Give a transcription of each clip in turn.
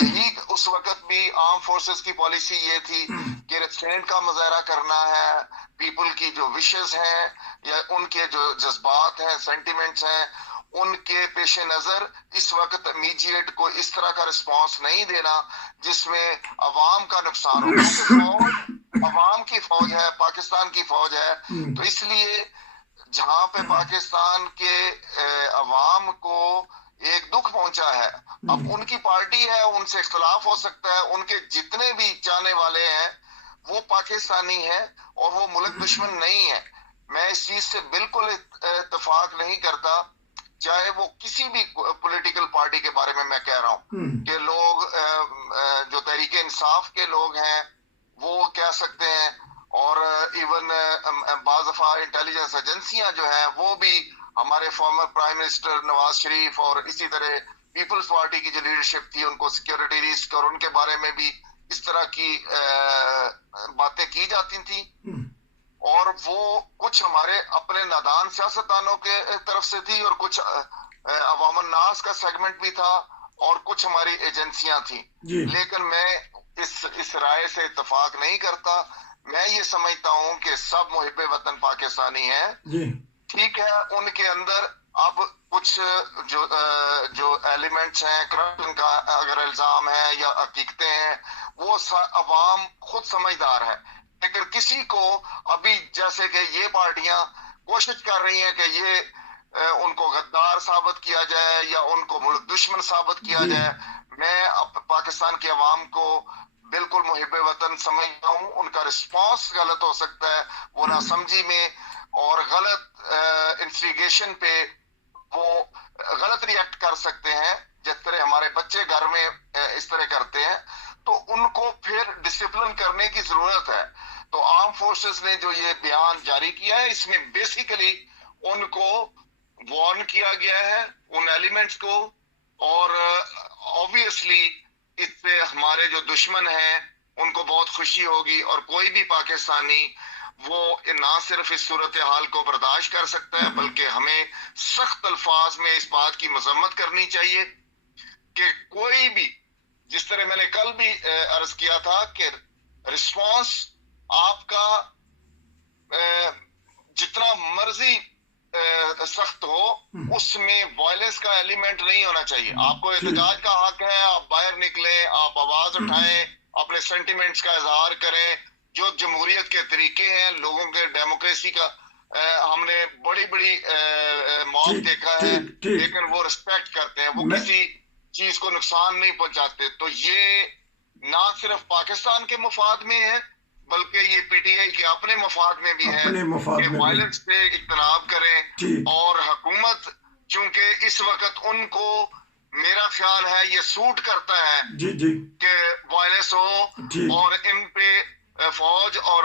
یہی اس وقت بھی آرم فورسز کی پالیسی یہ تھی کہ ریسٹرینٹ کا مظاہرہ کرنا ہے، پیپل کی جو وشز ہیں یا ان کے جو جذبات ہیں، سینٹیمنٹس ہیں، ان کے پیش نظر اس وقت امیجیٹ کو اس طرح کا رسپانس نہیں دینا جس میں عوام کا نقصان ہو، کیونکہ فوج عوام کی فوج ہے، پاکستان کی فوج ہے. تو اس لیے جہاں پہ پاکستان کے عوام کو ایک دکھ پہنچا ہے، اب ان کی پارٹی ہے، ان سے اختلاف ہو سکتا ہے، ان کے جتنے بھی چاہنے والے ہیں وہ پاکستانی ہیں اور وہ ملک دشمن نہیں ہے. میں اس چیز سے بالکل اتفاق نہیں کرتا، چاہے وہ کسی بھی پولیٹیکل پارٹی کے بارے میں کہہ رہا ہوں کہ لوگ جو تحریک انصاف کے لوگ ہیں وہ کہہ سکتے ہیں، اور ایون بعض دفعہ انٹیلیجنس ایجنسیاں جو ہیں وہ بھی، ہمارے former prime minister Nawaz Sharif اور اسی طرح پیپلز پارٹی کی جو لیڈرشپ تھی ان کو سیکورٹی رسک اور ان کے بارے میں بھی اس طرح کی باتیں کی جاتی تھیں، اور وہ کچھ ہمارے اپنے نادان سیاستدانوں کے طرف سے تھی اور کچھ عوام الناس کا سیگمنٹ بھی تھا اور کچھ ہماری ایجنسیاں تھیں. لیکن میں اس رائے سے اتفاق نہیں کرتا. میں یہ سمجھتا ہوں کہ سب محب وطن پاکستانی ہیں. ٹھیک ہے، ان کے اندر اب کچھ جو ایلیمنٹس ہیں کرپشن کا اگر الزام ہے یا حقیقتیں ہیں، وہ عوام خود سمجھدار ہے. لیکن کسی کو ابھی جیسے کہ یہ پارٹیاں کوشش کر رہی ہیں کہ یہ ان کو غدار ثابت کیا جائے یا ان کو ملک دشمن ثابت کیا جائے. میں پاکستان کے عوام کو بالکل محب وطن سمجھتا ہوں. ان کا رسپانس غلط ہو سکتا ہے، وہ ناسمجھی میں اور غلط انسٹیگیشن پہ وہ غلط ریئیکٹ کر سکتے ہیں، جس طرح ہمارے بچے گھر میں اس طرح کرتے ہیں. تو ان کو پھر ڈسپلن کرنے کی ضرورت ہے. تو آرم فورسز نے جو یہ بیان جاری کیا ہے، اس میں بیسیکلی ان کو وارن کیا گیا ہے، ان ایلیمنٹس کو، اور obviously اس سے ہمارے جو دشمن ہیں ان کو بہت خوشی ہوگی، اور کوئی بھی پاکستانی وہ نہ صرف اس صورتحال کو برداشت کر سکتا ہے بلکہ ہمیں سخت الفاظ میں اس بات کی مذمت کرنی چاہیے کہ کوئی بھی، جس طرح میں نے کل بھی عرض کیا تھا کہ رسپانس آپ کا جتنا مرضی سخت ہو، اس میں وائلنس کا ایلیمنٹ نہیں ہونا چاہیے. آپ کو احتجاج کا حق ہے، آپ باہر نکلیں، آپ آواز اٹھائیں، اپنے سینٹیمنٹس کا اظہار کریں، جو جمہوریت کے طریقے ہیں، لوگوں کے ڈیموکریسی کا ہم نے بڑی بڑی موت دیکھا ہے، لیکن وہ ریسپیکٹ کرتے ہیں، وہ کسی چیز کو نقصان نہیں پہنچاتے. تو یہ نہ صرف پاکستان کے مفاد میں ہے بلکہ یہ پی ٹی آئی کے اپنے مفاد میں بھی ہے کہ وائلنس سے اجتناب کریں. اور حکومت چونکہ اس وقت ان کو، میرا خیال ہے یہ سوٹ کرتا ہے کہ وائلنس ہو اور ان پہ فوج اور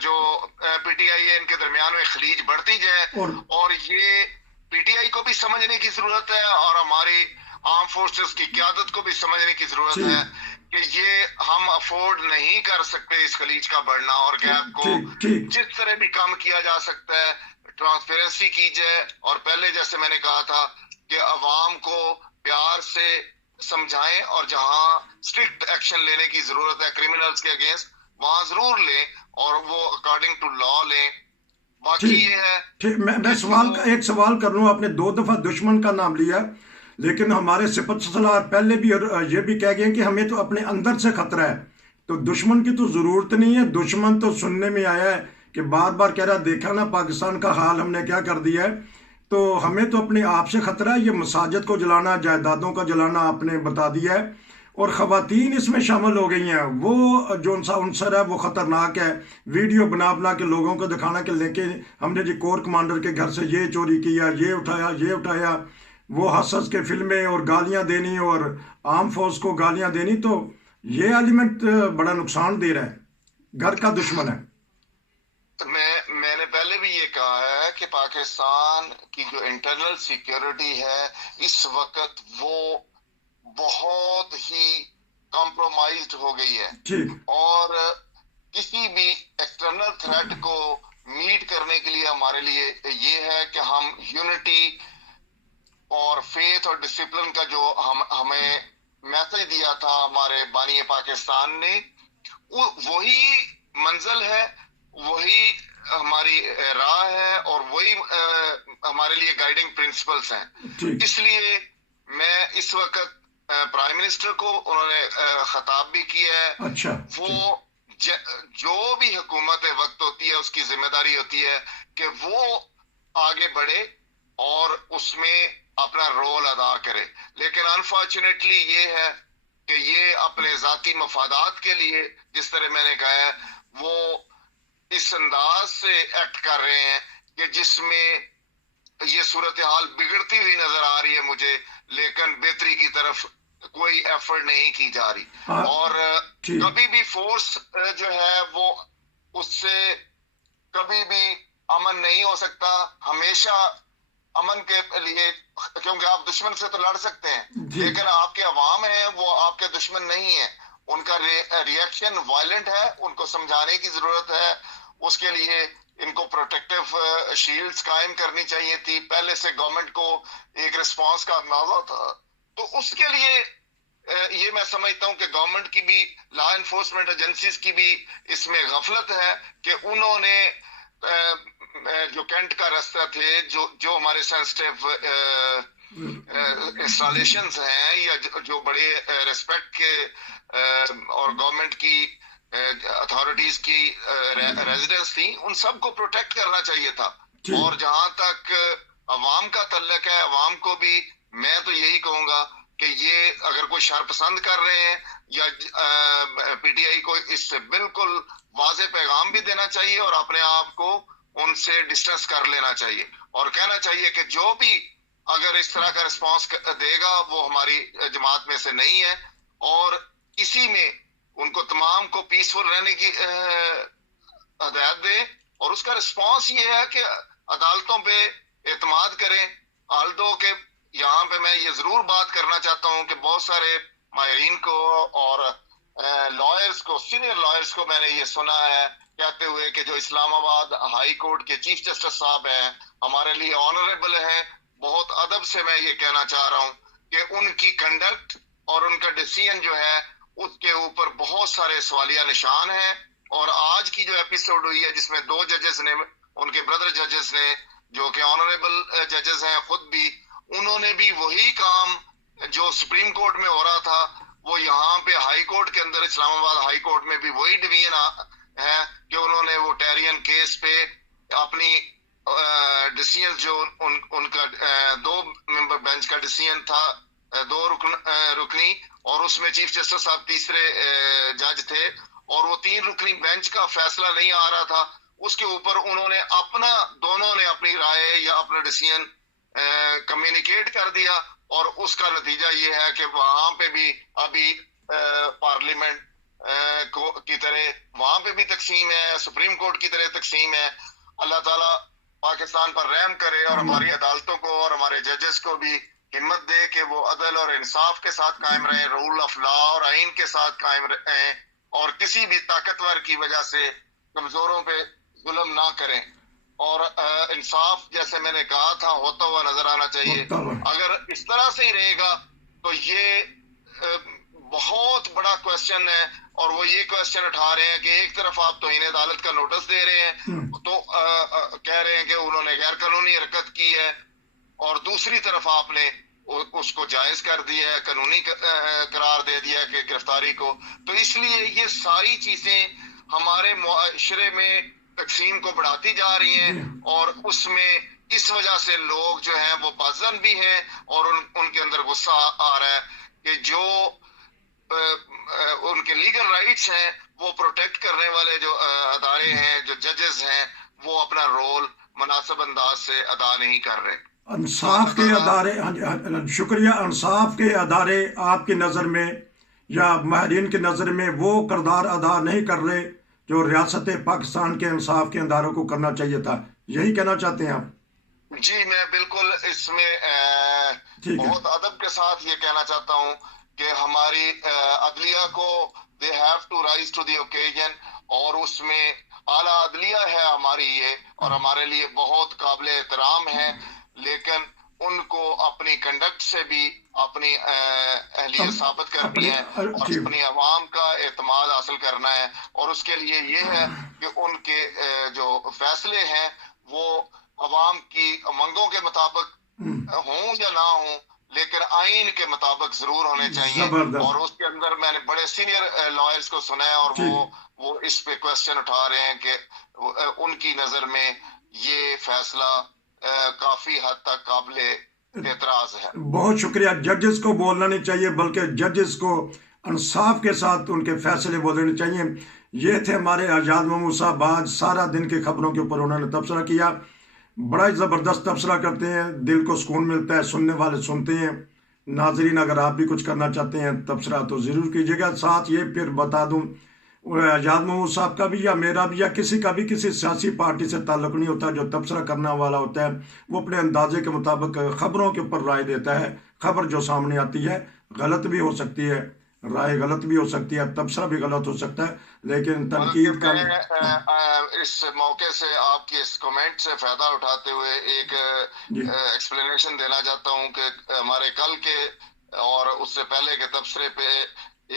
جو پی ٹی آئی ہے ان کے درمیان میں خلیج بڑھتی جائے. اور یہ پی ٹی آئی کو بھی سمجھنے کی ضرورت ہے اور ہماری آرم فورسز کی قیادت کو بھی سمجھنے کی ضرورت ہے کہ یہ ہم افورڈ نہیں کر سکتے اس خلیج کا بڑھنا، اور گیپ کو جس طرح بھی کم کیا جا سکتا ہے ٹرانسپیرنسی کی جائے. اور پہلے جیسے میں نے کہا تھا کہ عوام کو پیار سے سمجھائیں، اور جہاں اسٹرکٹ ایکشن لینے کی ضرورت ہے کرمنلز کے اگینسٹ وہاں ضرور لیں اور وہ اکارڈنگ ٹو لا لیں. باقی یہ ہے میں ایک سوال کر لوں. آپ نے 2 دفعہ دشمن کا نام لیا، لیکن ہمارے صفت سالار پہلے بھی یہ بھی کہہ گئے کہ ہمیں تو اپنے اندر سے خطرہ ہے، تو دشمن کی تو ضرورت نہیں ہے. دشمن تو سننے میں آیا ہے کہ بار بار کہہ رہا، دیکھا نا پاکستان کا حال ہم نے کیا کر دیا ہے. تو ہمیں تو اپنے آپ سے خطرہ ہے. یہ مساجد کو جلانا، جائیدادوں کا جلانا آپ نے بتا دیا ہے، اور خواتین اس میں شامل ہو گئی ہیں. وہ جو عنصر ہے وہ خطرناک ہے. ویڈیو بنا کے لوگوں کو دکھانا کہ لیکن ہم نے جی کور کمانڈر کے گھر سے یہ چوری کیا، یہ اٹھایا، وہ حسس کے فلمیں اور گالیاں دینی اور عام فوج کو گالیاں دینی. تو یہ ایلیمنٹ بڑا نقصان دے رہا ہے، گھر کا دشمن ہے. میں نے پہلے بھی یہ کہا ہے کہ پاکستان کی جو انٹرنل سیکیورٹی ہے اس وقت وہ بہت ہی کمپرومائزڈ ہو گئی ہے، اور کسی بھی ایکسٹرنل تھریٹ کو میٹ کرنے کے لیے ہمارے لیے یہ ہے کہ ہم یونٹی اور فیتھ اور ڈسپلن کا جو ہمیں میسج دیا تھا ہمارے بانی پاکستان نے، وہی منزل ہے، وہی ہماری راہ ہے، اور وہی ہمارے لیے گائیڈنگ پرنسپلس ہیں. ٹھیک. اس لیے میں اس وقت پرائم منسٹر کو انہوں نے خطاب بھی کیا ہے. اچھا. وہ جو بھی حکومت وقت ہوتی ہے اس کی ذمہ داری ہوتی ہے کہ وہ آگے بڑھے اور اس میں اپنا رول ادا کرے، لیکن انفارچونیٹلی یہ ہے کہ یہ اپنے ذاتی مفادات کے لیے، جس طرح میں نے کہا ہے، وہ اس انداز سے ایکٹ کر رہے ہیں کہ جس میں یہ صورتحال بگڑتی ہوئی نظر آ رہی ہے مجھے، لیکن بہتری کی طرف کوئی ایفرٹ نہیں کی جا رہی. اور کبھی بھی فورس جو ہے وہ اس سے کبھی بھی امن نہیں ہو سکتا. ہمیشہ امن کے لیے، کیونکہ آپ دشمن سے تو لڑ سکتے ہیں لیکن آپ کے عوام ہیں وہ آپ کے دشمن نہیں ہیں. ان کا ریئیکشن وائلنٹ ہے، ان کو سمجھانے کی ضرورت ہے. اس کے لیے ان کو پروٹیکٹیو شیلڈز قائم کرنی چاہیے تھی. پہلے سے گورنمنٹ کو ایک رسپانس کا اندازہ تھا. تو اس کے لیے یہ میں سمجھتا ہوں کہ گورنمنٹ کی بھی، لا انفورسمنٹ ایجنسیز کی بھی اس میں غفلت ہے کہ انہوں نے جو کینٹ کا راستہ تھے، جو ہمارے سینسٹیو انسٹالیشنز ہیں یا جو بڑے ریسپیکٹ کے اور گورنمنٹ کی اتھارٹیز کی ریزیڈنس تھی، ان سب کو پروٹیکٹ کرنا چاہیے تھا. اور جہاں تک عوام کا تعلق ہے، عوام کو بھی میں تو یہی کہوں گا کہ یہ اگر کوئی شر پسند کر رہے ہیں یا پی ٹی آئی کو اس سے بالکل واضح پیغام بھی دینا چاہیے اور اپنے آپ کو ان سے ڈسٹنس کر لینا چاہیے اور کہنا چاہیے کہ جو بھی اگر اس طرح کا رسپانس دے گا وہ ہماری جماعت میں سے نہیں ہے. اور اسی میں ان کو تمام کو پیسفل رہنے کی ہدایت دے. اور اس کا رسپانس یہ ہے کہ عدالتوں پہ اعتماد کریں. آلدو کہ یہاں پہ میں یہ ضرور بات کرنا چاہتا ہوں کہ بہت سارے ماہرین کو اور لائرز کو، سینئر لائرز کو میں نے یہ سنا ہے کہتے ہوئے کہ جو اسلام آباد ہائی کورٹ کے چیف جسٹس صاحب ہیں، ہمارے لیے آنریبل ہیں. بہت ادب سے میں یہ کہنا چاہ رہا ہوں کہ ان کی کنڈکٹ اور ان کا ڈیسیژن جو ہے اس کے اوپر بہت سارے سوالیہ نشان ہیں. اور آج کی جو ایپیسوڈ ہوئی ہے جس میں 2 ججز نے، ان کے بردر ججز نے جو کہ آنریبل ججز ہیں خود بھی، انہوں نے بھی وہی کام جو سپریم کورٹ میں ہو رہا تھا وہ یہاں پہ ہائی کورٹ کے اندر، اسلام آباد ہائی کورٹ میں بھی وہی ڈویژن ہے کہ انہوں نے وہ ٹیرین کیس پہ اپنی ڈیسیژن جو ان کا 2 ممبر بینچ کا ڈیسیژن تھا، 2 رکنی، اور اس میں چیف جسٹس صاحب تیسرے جج تھے، اور وہ 3 رکنی بینچ کا فیصلہ نہیں آ رہا تھا. اس کے اوپر انہوں نے دونوں نے اپنی رائے یا اپنا ڈیسیژن کمیونیکیٹ کر دیا. اور اس کا نتیجہ یہ ہے کہ وہاں پہ بھی ابھی پارلیمنٹ کی طرح وہاں پہ بھی تقسیم ہے، سپریم کورٹ کی طرح تقسیم ہے. اللہ تعالیٰ پاکستان پر رحم کرے اور ہماری عدالتوں کو اور ہمارے ججز کو بھی ہمت دے کہ وہ عدل اور انصاف کے ساتھ قائم رہیں، رول آف لا اور آئین کے ساتھ قائم رہیں، اور کسی بھی طاقتور کی وجہ سے کمزوروں پہ ظلم نہ کریں. اور انصاف جیسے میں نے کہا تھا ہوتا ہوا نظر آنا چاہیے. اگر اس طرح سے ہی رہے گا تو یہ بہت بڑا کوشچن ہے. اور وہ یہ کوشچن اٹھا رہے ہیں کہ ایک طرف آپ توہین عدالت کا نوٹس دے رہے ہیں تو کہہ رہے ہیں کہ انہوں نے غیر قانونی حرکت کی ہے، اور دوسری طرف آپ نے اس کو جائز کر دیا ہے، قانونی قرار دے دیا ہے کہ گرفتاری کو. تو اس لیے یہ ساری چیزیں ہمارے معاشرے میں تقسیم کو بڑھاتی جا رہی ہیں، اور اس میں اس وجہ سے لوگ جو ہیں وہ بازن بھی ہیں اور ان کے اندر غصہ آ رہا ہے کہ جو ان کے لیگل رائٹس ہیں وہ پروٹیکٹ کرنے والے جو ادارے ہیں، جو ججز ہیں، وہ اپنا رول مناسب انداز سے ادا نہیں کر رہے. انصاف کے ادارے، شکریہ. انصاف کے ادارے آپ کی نظر میں یا ماہرین کی نظر میں وہ کردار ادا نہیں کر رہے جو ریاست پاکستان کے انصاف کے اداروں کو کرنا چاہیے تھا، یہی کہنا چاہتے ہیں آپ؟ جی میں بالکل اس میں بہت ادب کے ساتھ یہ کہنا چاہتا ہوں کہ ہماری عدلیہ کو they have to rise to the occasion، اور اس میں اعلیٰ عدلیہ ہے ہماری یہ، اور ہمارے لیے بہت قابل احترام ہے، لیکن ان کو اپنی کنڈکٹ سے بھی اپنی اہلیت ثابت کرنی ہے اور جی اپنی عوام کا اعتماد حاصل کرنا ہے، اور اس کے لیے یہ ہے کہ ان کے جو فیصلے ہیں وہ عوام کی منگوں کے مطابق ہوں یا نہ ہوں، لیکن آئین کے مطابق ضرور ہونے چاہیے. اور زبردست اس کے اندر میں نے بڑے سینئر لائرز کو سنا ہے، اور جی وہ اس پہ کوشچن اٹھا رہے ہیں کہ ان کی نظر میں یہ فیصلہ کافی حد تک قابل اعتراض ہے. بہت شکریہ. ججز کو بولنا نہیں چاہیے بلکہ ججز کو انصاف کے ساتھ ان کے فیصلے بولنے چاہیے. یہ تھے ہمارے اعجاز محمود صاحب. آج سارا دن کی خبروں کے اوپر انہوں نے تبصرہ کیا. بڑا ہی زبردست تبصرہ کرتے ہیں، دل کو سکون ملتا ہے، سننے والے سنتے ہیں. ناظرین اگر آپ بھی کچھ کرنا چاہتے ہیں تبصرہ تو ضرور کیجیے گا. ساتھ یہ پھر بتا دوں اعجاز محمود صاحب کا بھی یا میرا بھی یا کسی کا بھی کسی سیاسی پارٹی سے تعلق نہیں ہوتا. جو تبصرہ کرنے والا ہوتا ہے وہ اپنے اندازے کے مطابق خبروں کے اوپر رائے دیتا ہے. خبر جو سامنے آتی ہے غلط بھی ہو سکتی ہے، رائے غلط بھی ہو سکتی ہے، تبصرہ بھی غلط ہو سکتا ہے، لیکن بلکہ تنقید کا میں اس موقع سے آپ کی اس کمنٹ سے فائدہ اٹھاتے ہوئے ایک جی ایکسپلینیشن دینا چاہتا ہوں کہ ہمارے کل کے اور اس سے پہلے کے تبصرے پہ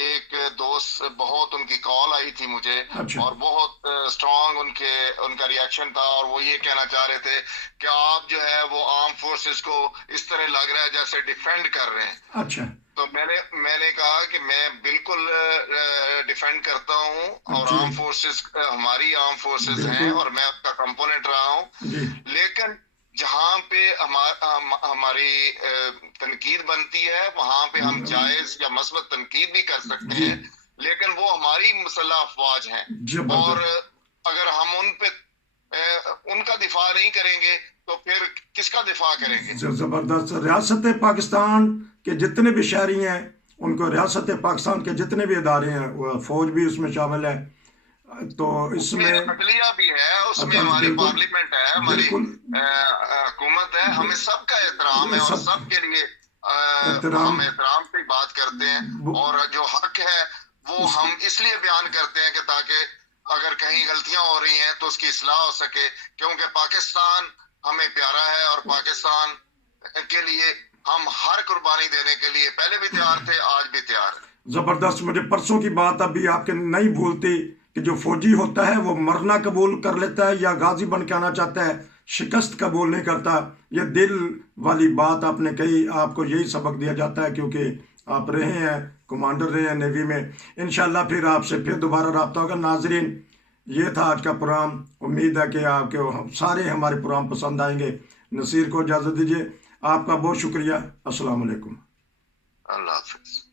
ایک دوست بہت ان کی کال آئی تھی مجھے، اچھا اور بہت اسٹرانگ ان کا ریاکشن تھا، اور وہ یہ کہنا چاہ رہے تھے کہ آپ جو ہے وہ آرم فورسز کو اس طرح لگ رہا ہے جیسے ڈیفینڈ کر رہے ہیں. اچھا تو میں نے کہا کہ میں بالکل ڈیفینڈ کرتا ہوں، اور جی آرم فورسز ہماری آرم فورسز ہیں بالکل اور میں اس کا کمپوننٹ رہا ہوں. جی لیکن جہاں پہ ہماری تنقید بنتی ہے وہاں پہ ہم جائز یا مثبت تنقید بھی کر سکتے جی ہیں، لیکن وہ ہماری مسلح افواج ہیں، اور زبردست اگر ہم ان پہ ان کا دفاع نہیں کریں گے تو پھر کس کا دفاع کریں گے؟ زبردست. ریاست پاکستان کے جتنے بھی شہری ہیں ان کو ریاست پاکستان کے جتنے بھی ادارے ہیں وہ فوج بھی اس میں شامل ہے. تو اس میں عدلیہ بھی ہے، اس میں ہماری بالکل پارلیمنٹ ہے، ہماری بالکل حکومت ہے. ہمیں سب کا احترام ہے اور سب سب کے لیے احترام ہم احترام کی بات کرتے ہیں، اور جو حق ہے وہ ہم اس لیے بیان کرتے ہیں کہ تاکہ اگر کہیں غلطیاں ہو رہی ہیں تو اس کی اصلاح ہو سکے، کیونکہ پاکستان ہمیں پیارا ہے، اور پاکستان کے لیے ہم ہر قربانی دینے کے لیے پہلے بھی تیار تھے، آج بھی تیار ہیں. زبردست. مجھے پرسوں کی بات ابھی آپ کے نہیں بھولتی کہ جو فوجی ہوتا ہے وہ مرنا قبول کر لیتا ہے یا غازی بن کے آنا چاہتا ہے، شکست قبول نہیں کرتا. یہ دل والی بات آپ نے کہی. آپ کو یہی سبق دیا جاتا ہے کیونکہ آپ رہے ہیں، کمانڈر رہے ہیں نیوی میں. انشاءاللہ پھر آپ سے پھر دوبارہ رابطہ ہوگا. ناظرین یہ تھا آج کا پروگرام. امید ہے کہ آپ کے سارے ہمارے پروگرام پسند آئیں گے. نصیر کو اجازت دیجیے. آپ کا بہت شکریہ. السلام علیکم. اللہ حافظ.